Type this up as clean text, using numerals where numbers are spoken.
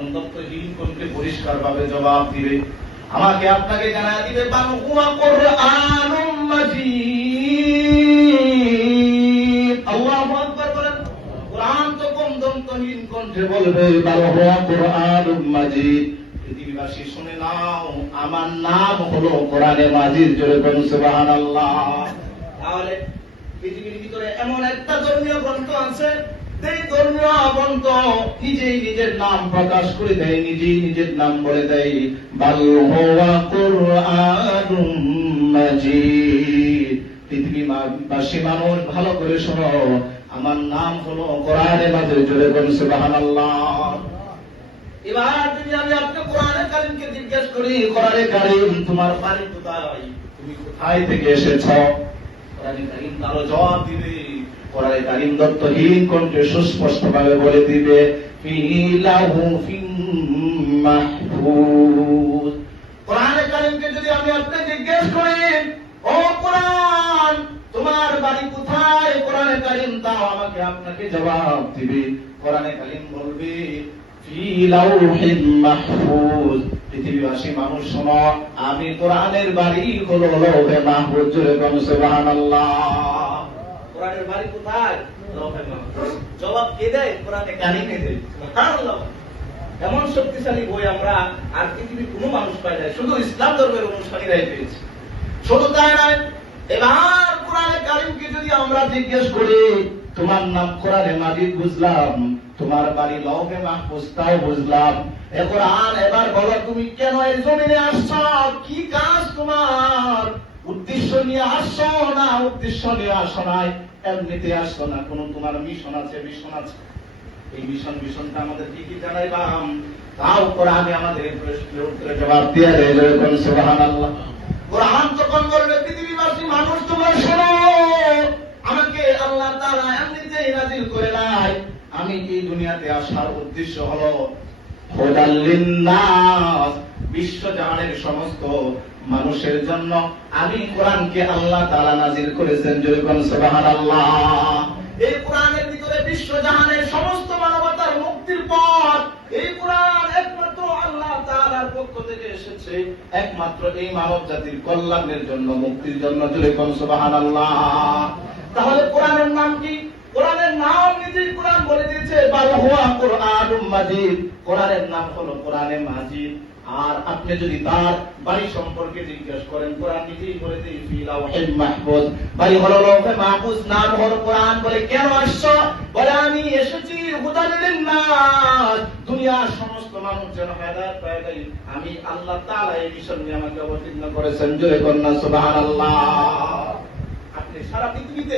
তখন তত্ত্বহীন কোনকে পরিষ্কার ভাবে জবাব দিবে, আমাকে আপনাকে জানায় দিবে বাল হুয়া কুরআনুম মাজিদ। আল্লাহু আকবার বলেন। কোরআন তো কম দন্তহীন কণ্ঠে বলবে বাল হুয়া কুরআনুম মাজিদ। পৃথিবীবাসী শুনে নাও, আমার নাম হলো কোরআনে মাজিদ। জোরে বলুন সুবহানাল্লাহ। তাহলে পৃথিবীর ভিতরে এমন একটা ধর্মীয় গ্রন্থ আছে, যে ধর্মীয় গ্রন্থ নিজেই নিজের নাম প্রকাশ করে দেয়, নিজেই নিজের নাম বলে দেয়, বাল হুয়া কুরআনুম মাজিদ। পৃথিবীবাসী মানুষ ভালো করে শোনো, আমার নাম হলো কোরআনে মাজিদ। জোরে বলুন সুবহানাল্লাহ। এবার যদি আমি আপনাকে কোরআনে কারীমকে জিজ্ঞেস করি, কোরআনে কারীম তোমার বাড়ি কোথায়, তুমি কোথায় থেকে এসেছো, কোরআনে কারীম তারও জবাব দিবে। কোরআনে কারীম দত্তহীন কণ্ঠে সুস্পষ্ট ভাবে বলে দিবে ফি লাহুফিম মাহফুজ। কোরআনে কারীমকে যদি আমি আপনাকে জিজ্ঞেস করি, ও কোরআন তোমার বাড়ি কোথায়, কোরআনে কারীম তাও আমাকে আপনাকে জবাব দিবে। কোরআনে কারীম বলবে ফি লাউহিম মাহফুজ। পৃথিবীবাসী মানুষ শোনো, আমি কোরআনের বাড়ি হলো লৌহে মাহফুজ। জোরে বলুন সুবহানাল্লাহ। কোরআনের বাড়ি কোথায়? লৌহে মাহফুজ। জবাব কে দেয়? কোরআনে কারীমে দেয়। সুবহানাল্লাহ। এমন শক্তিশালী বই আমরা আর পৃথিবীর কোনো মানুষ পায় না, শুধু ইসলাম ধর্মের অনুসারীরাই পেয়েছে। শুধু তাই নয়, এবার কোরআনে কারীমকে যদি আমরা জিজ্ঞেস করি, তোমার নাম কোরআনে মাজিদ বুঝলাম, তোমার বাড়ি লৌহে মাহফুজ তাও বুঝলাম, এ কোরআন এবার বলো তুমি কেন এই জমিনে আসছো, কি কাজ তোমার, উদ্দেশ্য নিয়ে আসছো না উদ্দেশ্য নিয়ে আসো নাই, এমনিতে আসছো না, কোন তোমার মিশন আছে? মিশন আছে। এই মিশনটা আমাদের কি কি জানাইবাম, তাও কোরআনে আমাদের এই প্রশ্নের উত্তরে জবাব দিয়ে দেয়। সুবহানাল্লাহ। কোরআন তখন বলবে পৃথিবীবাসী মানুষ তোমরা শোনো, আমাকে আল্লাহ তাআলা এমনিতেই নাযিল করে নাই, আমি এই দুনিয়াতে আসার উদ্দেশ্য হলো হুদাল লিন্নাস, বিশ্বজাহানের সমস্ত মানুষের জন্য আমি কোরআনকে আল্লাহ তাআলা নাযিল করেছেন। জোরে বলুন সুবহানাল্লাহ। এই কোরআনের ভিতরে বিশ্বজাহানের সমস্ত মানবতার মুক্তির পথ, এই কোরআন একমাত্র আল্লাহ তাআলার পক্ষ থেকে এসেছে, একমাত্র এই মানব জাতির কল্যাণের জন্য, মুক্তির জন্য। জোরে বলুন সুবহানাল্লাহ। তাহলে কোরআনের নাম কি? কোরআনের নাম নিজেই কোরআন বলে দিয়েছে, বাল হুয়া কুরআনুম মাজিদ। কোরআনের নাম হলো কোরআনে মাজিদ। আর আপনি যদি তার বাড়ি সম্পর্কে জিজ্ঞেস করেন, কোরআন নিজেই বলে দেয় ফি লাউহিম মাহফুজ। বাড়ি হলো লৌহে মাহফুজ, নাম হলো কোরআন। বলে কেন আসছো? বলে আমি এসেছি হুদাল লিন্নাস, দুনিয়ার সমস্ত মানুষ যেন হেদায়েত পেয়ে যায়, আমি আল্লাহ তাআলা এই মিশন নিয়ে আমাকে অবতীর্ণ করেছেন। জোরে বলুন সুবহানাল্লাহ। আপনি সারা পৃথিবীতে